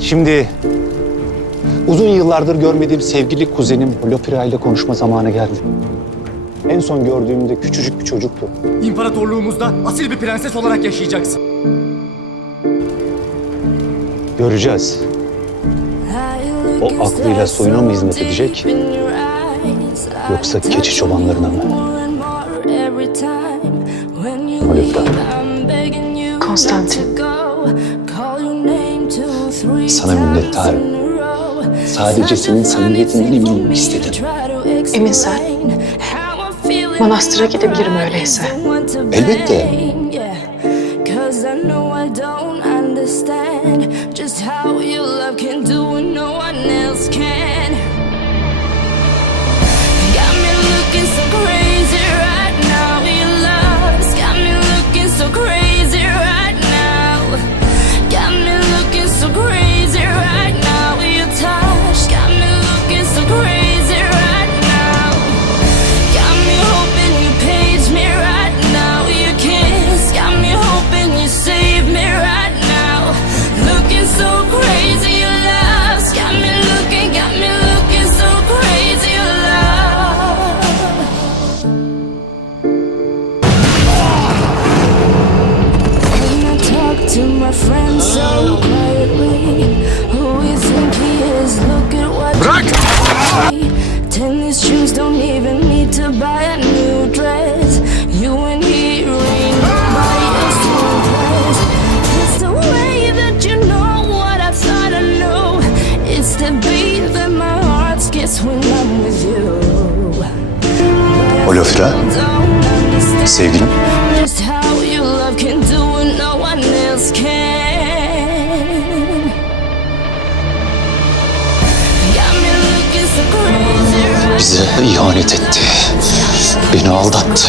Şimdi uzun yıllardır görmediğim sevgili kuzenim Lopira ile konuşma zamanı geldi. En son gördüğümde küçücük bir çocuktu. İmparatorluğumuzda asil bir prenses olarak yaşayacaksın. Göreceğiz. O aklıyla soyuna mı hizmet edecek? Yoksa keçi çobanlarına mı? Lütfen. Konstantin sana minnettarım. Sadece senin samimiyetinden emin olmak istedim. Emin sen. Manastıra gidebilirim öyleyse. Elbette. Cause I know I don't understand just how you Olafila, sevgilim. Bize ihanet etti. Beni aldattı.